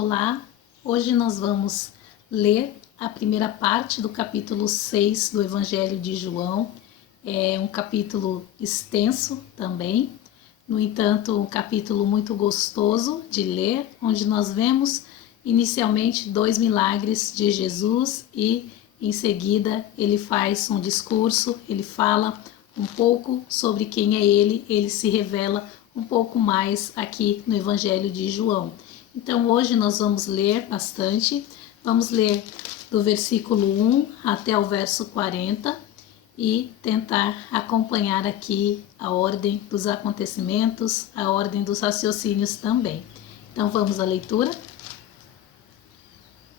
Olá, hoje nós vamos ler a primeira parte do capítulo 6 do Evangelho de João. É um capítulo extenso também, no entanto, um capítulo muito gostoso de ler, onde nós vemos inicialmente 2 milagres de Jesus e em seguida ele faz um discurso, ele fala um pouco sobre quem é ele se revela um pouco mais aqui no Evangelho de João. Então hoje nós vamos ler bastante, vamos ler do versículo 1 até o verso 40 e tentar acompanhar aqui a ordem dos acontecimentos, a ordem dos raciocínios também. Então vamos à leitura.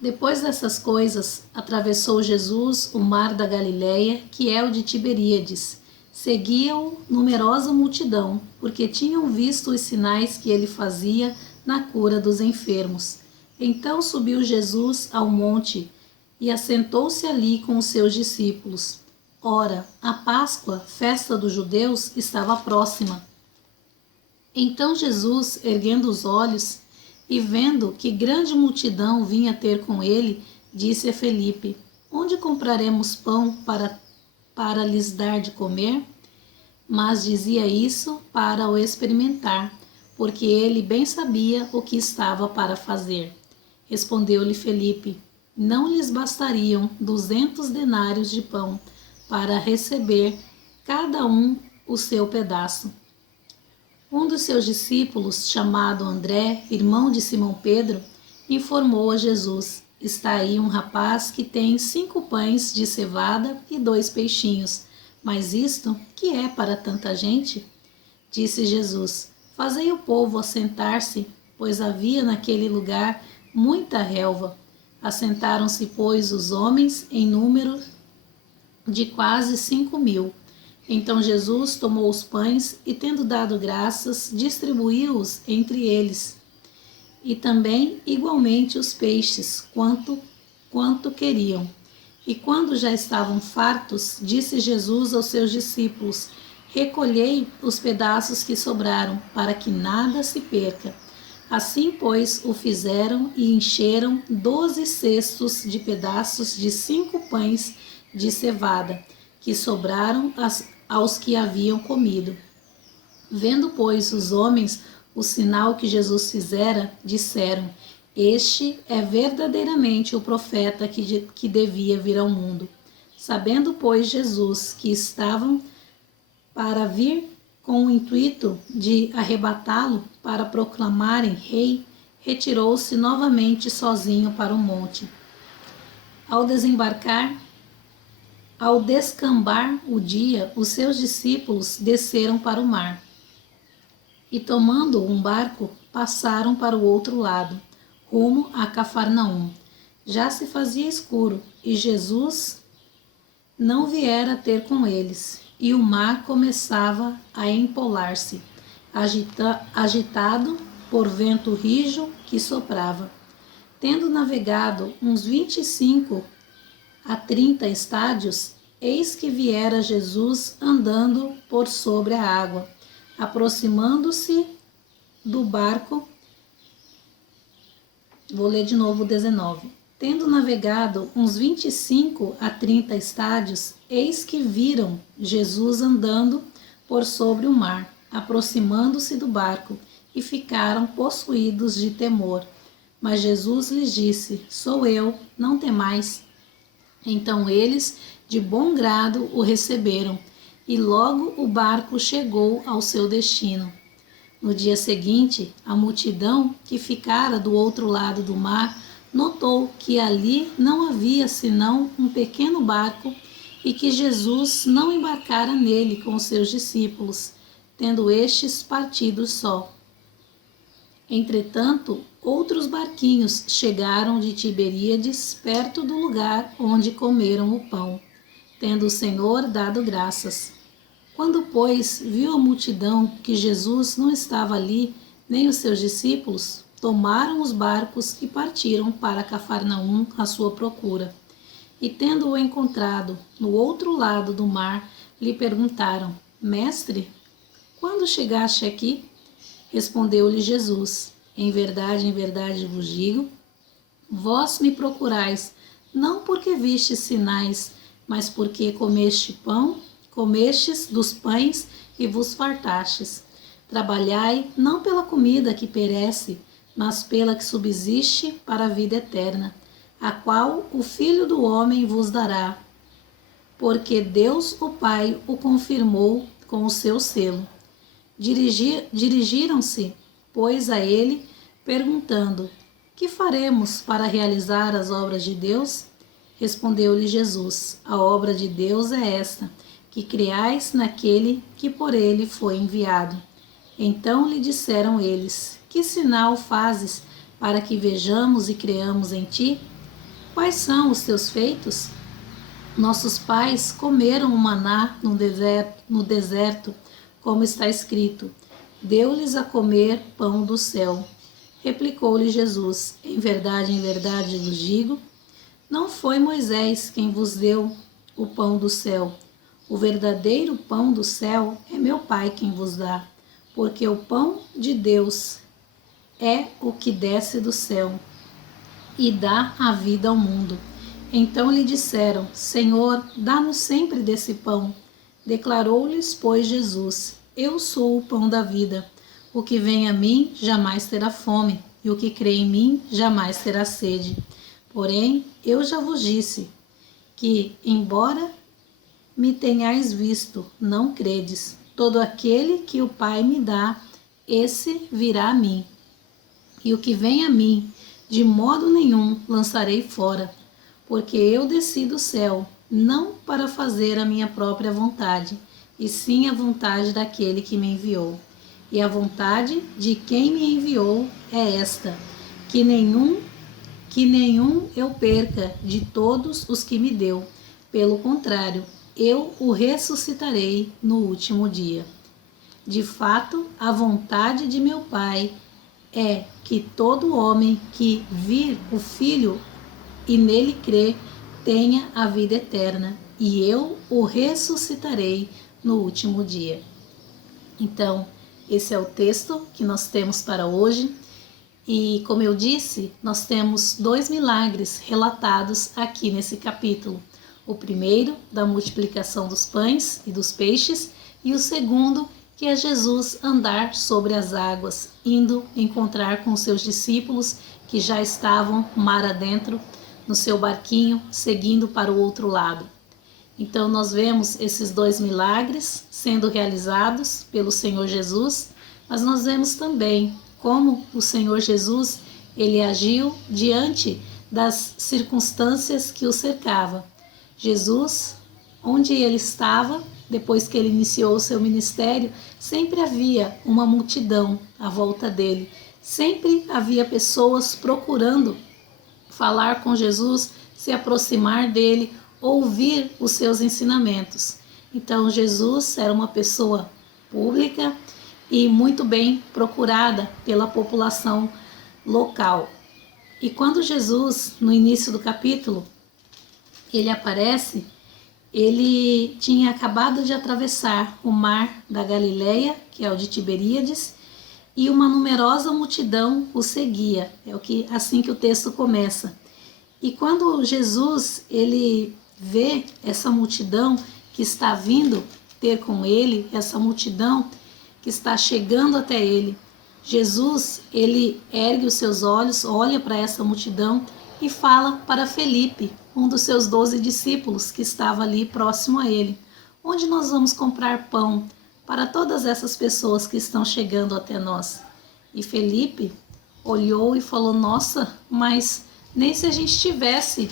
Depois dessas coisas, atravessou Jesus o mar da Galileia, que é o de Tiberíades. Seguiam numerosa multidão, porque tinham visto os sinais que ele fazia na cura dos enfermos. Então subiu Jesus ao monte e assentou-se ali com os seus discípulos. Ora, a Páscoa, festa dos judeus, estava próxima. Então Jesus, erguendo os olhos e vendo que grande multidão vinha ter com ele, disse a Felipe: Onde compraremos pão para lhes dar de comer? Mas dizia isso para o experimentar, porque ele bem sabia o que estava para fazer. Respondeu-lhe Felipe: Não lhes bastariam 200 denários de pão para receber cada um o seu pedaço. Um dos seus discípulos, chamado André, irmão de Simão Pedro, informou a Jesus: Está aí um rapaz que tem 5 pães de cevada e 2 peixinhos. Mas isto, que é para tanta gente? Disse Jesus: Fazei o povo assentar-se, pois havia naquele lugar muita relva. Assentaram-se, pois, os homens em número de quase 5.000. Então Jesus tomou os pães e, tendo dado graças, distribuiu-os entre eles, e também igualmente os peixes, quanto queriam. E quando já estavam fartos, disse Jesus aos seus discípulos: Recolhei os pedaços que sobraram, para que nada se perca. Assim, pois, o fizeram e encheram 12 cestos de pedaços de 5 pães de cevada, que sobraram aos que haviam comido. Vendo, pois, os homens o sinal que Jesus fizera, disseram: Este é verdadeiramente o profeta que devia vir ao mundo. Sabendo, pois, Jesus que estavam para vir com o intuito de arrebatá-lo para proclamarem rei, retirou-se novamente sozinho para o monte. Ao descambar o dia, os seus discípulos desceram para o mar e, tomando um barco, passaram para o outro lado, rumo a Cafarnaum. Já se fazia escuro e Jesus não viera ter com eles, e o mar começava a empolar-se, agitado por vento rijo que soprava. Tendo navegado uns 25 a 30 estádios, eis que viera Jesus andando por sobre a água. Aproximando-se do barco, vou ler de novo o 19. Tendo navegado uns 25 a 30 estádios, eis que viram Jesus andando por sobre o mar, aproximando-se do barco, e ficaram possuídos de temor. Mas Jesus lhes disse: Sou eu, não temais. Então eles, de bom grado, o receberam, e logo o barco chegou ao seu destino. No dia seguinte, a multidão que ficara do outro lado do mar notou que ali não havia senão um pequeno barco e que Jesus não embarcara nele com os seus discípulos, tendo estes partido só. Entretanto, outros barquinhos chegaram de Tiberíades, perto do lugar onde comeram o pão, tendo o Senhor dado graças. Quando, pois, viu a multidão que Jesus não estava ali, nem os seus discípulos, tomaram os barcos e partiram para Cafarnaum à sua procura. E, tendo-o encontrado no outro lado do mar, lhe perguntaram: Mestre, quando chegaste aqui? Respondeu-lhe Jesus: Em verdade vos digo, vós me procurais, não porque vistes sinais, mas porque comestes dos pães e vos fartastes. Trabalhai não pela comida que perece, mas pela que subsiste para a vida eterna, a qual o Filho do Homem vos dará, porque Deus o Pai o confirmou com o seu selo. Dirigiram-se, pois, a ele, perguntando: que faremos para realizar as obras de Deus? Respondeu-lhe Jesus: a obra de Deus é esta, que creais naquele que por ele foi enviado. Então lhe disseram eles: que sinal fazes para que vejamos e creamos em ti? Quais são os teus feitos? Nossos pais comeram o maná no deserto, como está escrito: deu-lhes a comer pão do céu. Replicou-lhe Jesus: em verdade vos digo, não foi Moisés quem vos deu o pão do céu. O verdadeiro pão do céu é meu Pai quem vos dá, porque o pão de Deus é o que desce do céu e dá a vida ao mundo. Então lhe disseram: Senhor, dá-nos sempre desse pão. Declarou-lhes, pois, Jesus: eu sou o pão da vida. O que vem a mim jamais terá fome, e o que crê em mim jamais terá sede. Porém, eu já vos disse que, embora me tenhais visto, não credes. Todo aquele que o Pai me dá, esse virá a mim. E o que vem a mim, de modo nenhum lançarei fora, porque eu desci do céu, não para fazer a minha própria vontade, e sim a vontade daquele que me enviou. E a vontade de quem me enviou é esta, que nenhum eu perca de todos os que me deu. Pelo contrário, eu o ressuscitarei no último dia. De fato, a vontade de meu Pai é que todo homem que vir o Filho e nele crê tenha a vida eterna, e eu o ressuscitarei no último dia. Então, esse é o texto que nós temos para hoje. E, como eu disse, nós temos 2 milagres relatados aqui nesse capítulo. O primeiro, da multiplicação dos pães e dos peixes, e o segundo, que é Jesus andar sobre as águas, indo encontrar com seus discípulos que já estavam mar adentro, no seu barquinho, seguindo para o outro lado. Então nós vemos esses 2 milagres sendo realizados pelo Senhor Jesus, mas nós vemos também como o Senhor Jesus, ele agiu diante das circunstâncias que o cercavam. Jesus, onde ele estava, depois que ele iniciou o seu ministério, sempre havia uma multidão à volta dele. Sempre havia pessoas procurando falar com Jesus, se aproximar dele, ouvir os seus ensinamentos. Então Jesus era uma pessoa pública e muito bem procurada pela população local. E quando Jesus, no início do capítulo, ele aparece, ele tinha acabado de atravessar o mar da Galileia, que é o de Tiberíades, e uma numerosa multidão o seguia. Assim que o texto começa. E quando Jesus ele vê essa multidão que está vindo ter com ele, essa multidão que está chegando até ele, Jesus ele ergue os seus olhos, olha para essa multidão e fala para Felipe, um dos seus 12 discípulos que estava ali próximo a ele: onde nós vamos comprar pão para todas essas pessoas que estão chegando até nós? E Felipe olhou e falou: nossa, mas nem se a gente tivesse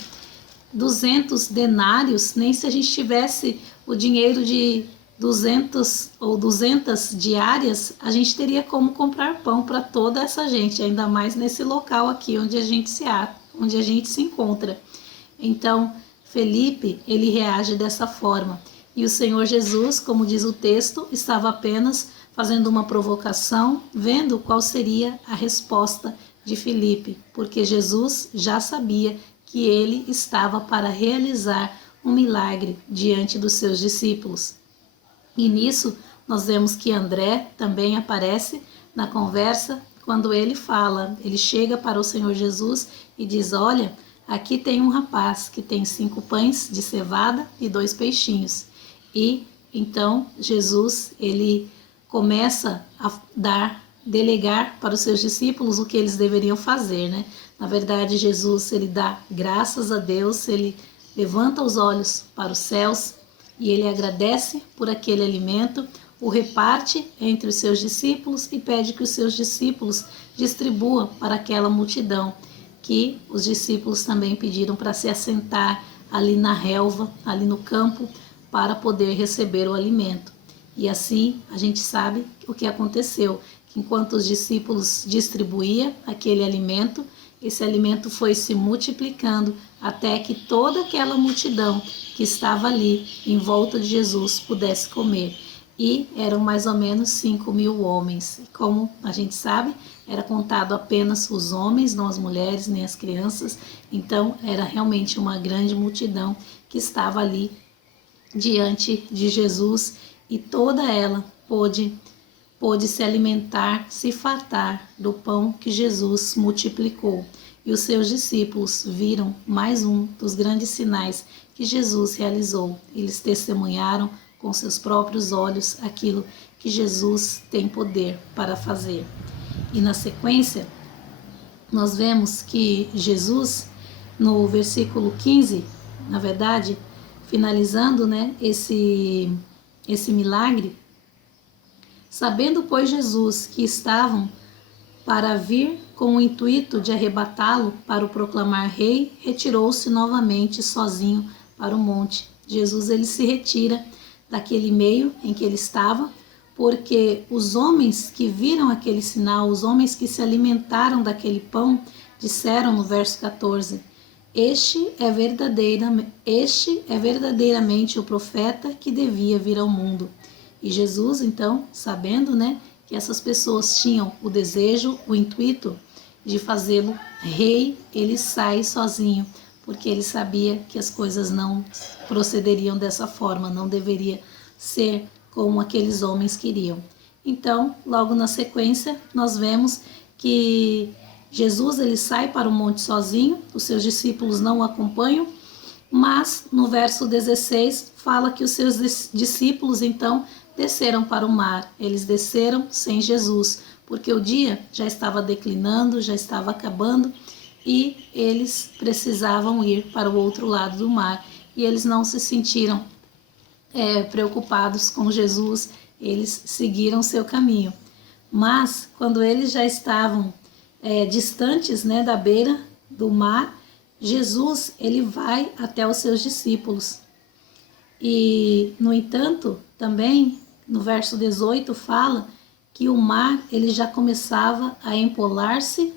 200 denários, nem se a gente tivesse o dinheiro de 200 ou 200 diárias, a gente teria como comprar pão para toda essa gente, ainda mais nesse local aqui onde a gente se encontra. Então, Felipe, ele reage dessa forma. E o Senhor Jesus, como diz o texto, estava apenas fazendo uma provocação, vendo qual seria a resposta de Felipe, porque Jesus já sabia que ele estava para realizar um milagre diante dos seus discípulos. E nisso nós vemos que André também aparece na conversa quando ele fala, ele chega para o Senhor Jesus e diz: olha, aqui tem um rapaz que tem 5 pães de cevada e 2 peixinhos. E então Jesus, ele começa a delegar para os seus discípulos o que eles deveriam fazer, né? Na verdade, Jesus, ele dá graças a Deus, ele levanta os olhos para os céus e ele agradece por aquele alimento, o reparte entre os seus discípulos e pede que os seus discípulos distribuam para aquela multidão, que os discípulos também pediram para se assentar ali na relva, ali no campo, para poder receber o alimento. E assim a gente sabe o que aconteceu, que enquanto os discípulos distribuíam aquele alimento, esse alimento foi se multiplicando até que toda aquela multidão que estava ali em volta de Jesus pudesse comer. E eram mais ou menos 5.000 homens. Como a gente sabe, era contado apenas os homens, não as mulheres nem as crianças. Então era realmente uma grande multidão que estava ali diante de Jesus e toda ela pôde se alimentar, se fartar do pão que Jesus multiplicou. E os seus discípulos viram mais um dos grandes sinais que Jesus realizou. Eles testemunharam com seus próprios olhos aquilo que Jesus tem poder para fazer. E na sequência, nós vemos que Jesus, no versículo 15, na verdade, finalizando, né, esse milagre, sabendo, pois, Jesus que estavam para vir com o intuito de arrebatá-lo para o proclamar rei, retirou-se novamente sozinho para o monte. Jesus, ele se retira daquele meio em que ele estava, porque os homens que viram aquele sinal, os homens que se alimentaram daquele pão, disseram no verso 14: Este é verdadeiramente o profeta que devia vir ao mundo. E Jesus, então, sabendo, né, que essas pessoas tinham o desejo, o intuito de fazê-lo rei, ele sai sozinho, porque ele sabia que as coisas não procederiam dessa forma, não deveria ser como aqueles homens queriam. Então, logo na sequência, nós vemos que Jesus, ele sai para o monte sozinho, os seus discípulos não o acompanham, mas no verso 16 fala que os seus discípulos então desceram para o mar. Eles desceram sem Jesus, porque o dia já estava declinando, já estava acabando e eles precisavam ir para o outro lado do mar. E eles não se sentiram preocupados com Jesus, eles seguiram seu caminho. Mas quando eles já estavam distantes, né, da beira do mar, Jesus, ele vai até os seus discípulos. E, no entanto, também no verso 18 fala que o mar ele já começava a empolar-se,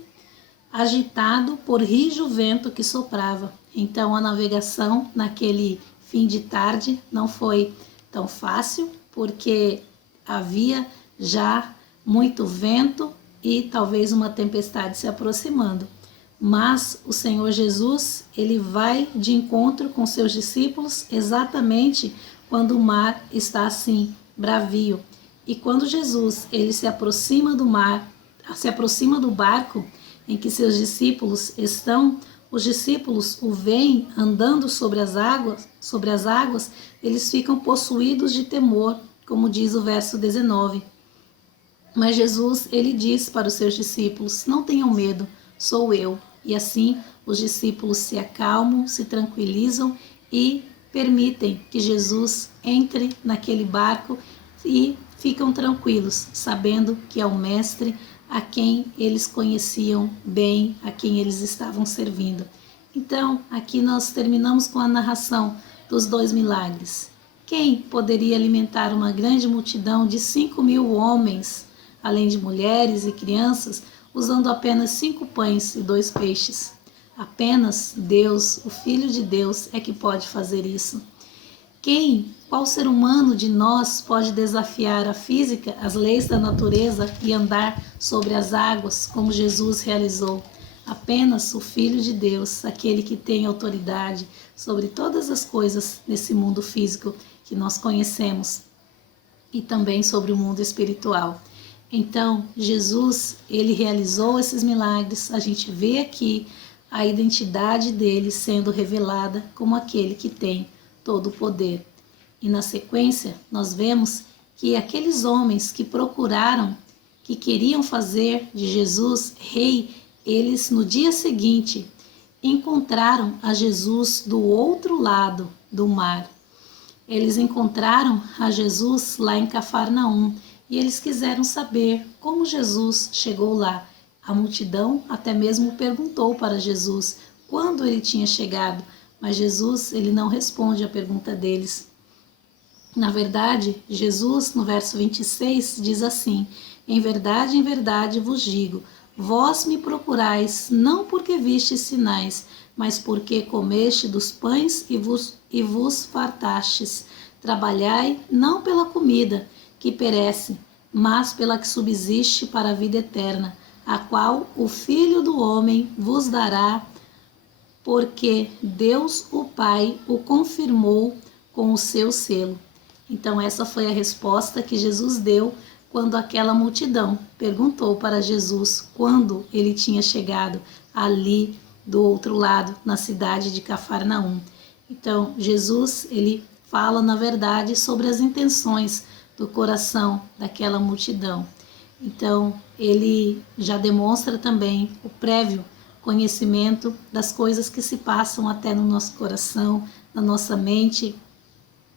agitado por rijo vento que soprava. Então a navegação naquele fim de tarde não foi tão fácil, porque havia já muito vento e talvez uma tempestade se aproximando. Mas o Senhor Jesus, ele vai de encontro com seus discípulos exatamente quando o mar está assim, bravio. E quando Jesus, ele se aproxima do mar, se aproxima do barco em que seus discípulos estão, os discípulos o veem andando sobre as águas, eles ficam possuídos de temor, como diz o verso 19. Mas Jesus, ele diz para os seus discípulos: não tenham medo, sou eu. E assim os discípulos se acalmam, se tranquilizam e permitem que Jesus entre naquele barco e ficam tranquilos, sabendo que é o Mestre a quem eles conheciam bem, a quem eles estavam servindo. Então, aqui nós terminamos com a narração dos 2 milagres. Quem poderia alimentar uma grande multidão de 5.000 homens, além de mulheres e crianças, usando apenas 5 pães e 2 peixes? Apenas Deus, o Filho de Deus, é que pode fazer isso. Qual ser humano de nós pode desafiar a física, as leis da natureza e andar sobre as águas como Jesus realizou? Apenas o Filho de Deus, aquele que tem autoridade sobre todas as coisas nesse mundo físico que nós conhecemos e também sobre o mundo espiritual. Então, Jesus, ele realizou esses milagres. A gente vê aqui a identidade dele sendo revelada como aquele que tem todo o poder. E na sequência, nós vemos que aqueles homens que procuraram, que queriam fazer de Jesus rei, eles no dia seguinte encontraram a Jesus do outro lado do mar. Eles encontraram a Jesus lá em Cafarnaum e eles quiseram saber como Jesus chegou lá. A multidão até mesmo perguntou para Jesus quando ele tinha chegado, mas Jesus ele não responde à pergunta deles. Na verdade, Jesus, no verso 26, diz assim: em verdade vos digo, vós me procurais não porque vistes sinais, mas porque comeste dos pães e vos fartastes. Trabalhai não pela comida que perece, mas pela que subsiste para a vida eterna, a qual o Filho do Homem vos dará, porque Deus o Pai o confirmou com o seu selo. Então essa foi a resposta que Jesus deu quando aquela multidão perguntou para Jesus quando ele tinha chegado ali do outro lado, na cidade de Cafarnaum. Então Jesus, ele fala na verdade sobre as intenções do coração daquela multidão. Então ele já demonstra também o prévio conhecimento das coisas que se passam até no nosso coração, na nossa mente.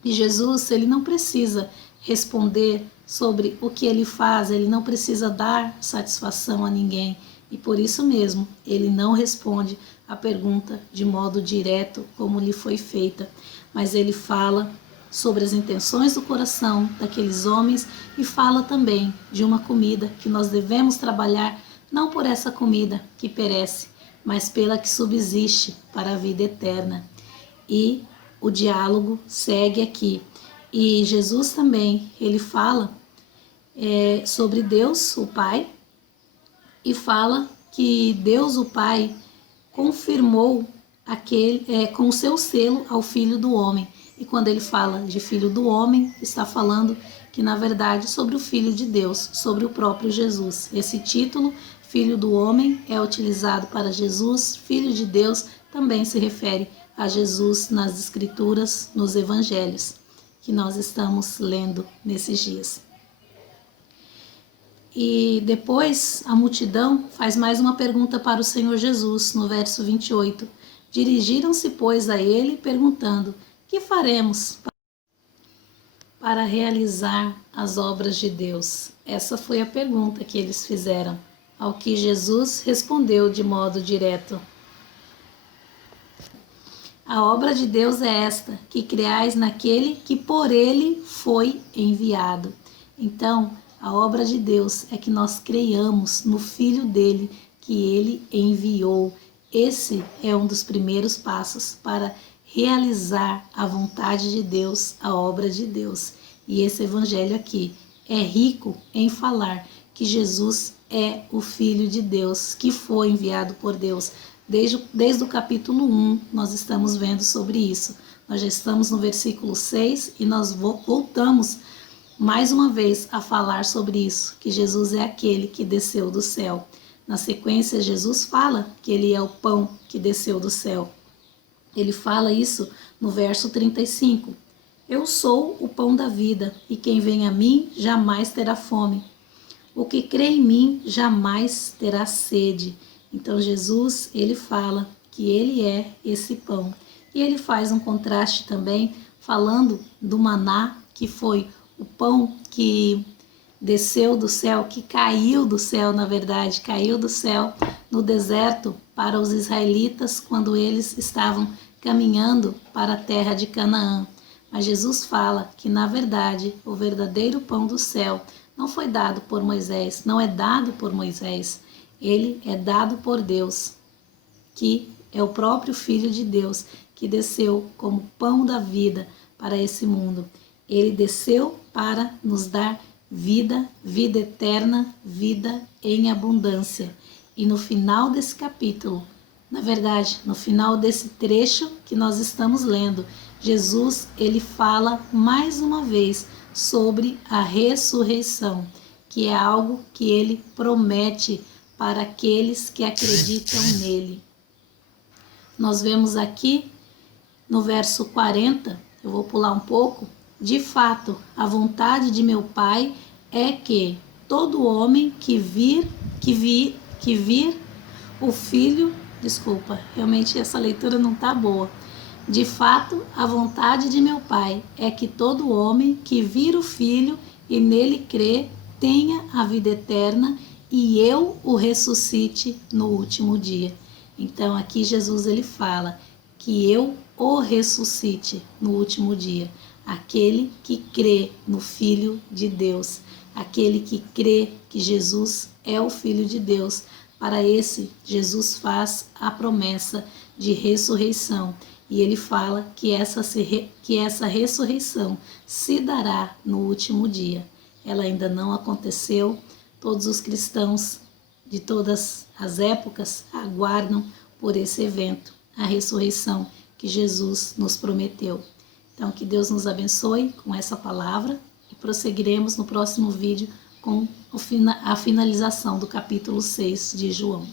E Jesus, ele não precisa responder sobre o que ele faz, ele não precisa dar satisfação a ninguém. E por isso mesmo, ele não responde a pergunta de modo direto como lhe foi feita, mas ele fala sobre as intenções do coração daqueles homens e fala também de uma comida que nós devemos trabalhar não por essa comida que perece, mas pela que subsiste para a vida eterna. E o diálogo segue aqui. E Jesus também, ele fala sobre Deus, o Pai, e fala que Deus, o Pai, confirmou com o seu selo ao Filho do Homem. E quando ele fala de Filho do Homem, está falando que, na verdade, sobre o Filho de Deus, sobre o próprio Jesus. Esse título, Filho do Homem, é utilizado para Jesus. Filho de Deus também se refere a Jesus nas Escrituras, nos Evangelhos, que nós estamos lendo nesses dias. E depois a multidão faz mais uma pergunta para o Senhor Jesus, no verso 28. Dirigiram-se, pois, a ele, perguntando: que faremos para realizar as obras de Deus? Essa foi a pergunta que eles fizeram, ao que Jesus respondeu de modo direto: a obra de Deus é esta, que creais naquele que por ele foi enviado. Então, a obra de Deus é que nós creiamos no Filho dele, que ele enviou. Esse é um dos primeiros passos para realizar a vontade de Deus, a obra de Deus. E esse evangelho aqui é rico em falar que Jesus é o Filho de Deus, que foi enviado por Deus. Desde o capítulo 1, nós estamos vendo sobre isso. Nós já estamos no versículo 6 e nós voltamos mais uma vez a falar sobre isso, que Jesus é aquele que desceu do céu. Na sequência, Jesus fala que ele é o pão que desceu do céu. Ele fala isso no verso 35. Eu sou o pão da vida, e quem vem a mim jamais terá fome. O que crê em mim jamais terá sede. Então Jesus, ele fala que ele é esse pão. E ele faz um contraste também, falando do maná, que foi o pão que desceu do céu, que caiu do céu, na verdade, caiu do céu no deserto para os israelitas quando eles estavam caminhando para a terra de Canaã. Mas Jesus fala que, na verdade, o verdadeiro pão do céu não foi dado por Moisés, não é dado por Moisés, ele é dado por Deus, que é o próprio Filho de Deus, que desceu como pão da vida para esse mundo. Ele desceu para nos dar vida, vida eterna, vida em abundância. E no final desse capítulo, na verdade, no final desse trecho que nós estamos lendo, Jesus, ele fala mais uma vez sobre a ressurreição, que é algo que ele promete para aqueles que acreditam nele. Nós vemos aqui no verso 40, eu vou pular um pouco. De fato, a vontade de meu Pai é que todo homem que vir o Filho, desculpa, realmente essa leitura não está boa. De fato, a vontade de meu Pai é que todo homem que vir o Filho e nele crê tenha a vida eterna e eu o ressuscite no último dia. Então aqui Jesus ele fala que eu o ressuscite no último dia. Aquele que crê no Filho de Deus, aquele que crê que Jesus é o Filho de Deus. Para esse, Jesus faz a promessa de ressurreição. E ele fala que essa ressurreição se dará no último dia. Ela ainda não aconteceu. Todos os cristãos de todas as épocas aguardam por esse evento, a ressurreição que Jesus nos prometeu. Então, que Deus nos abençoe com essa palavra e prosseguiremos no próximo vídeo com a finalização do capítulo 6 de João.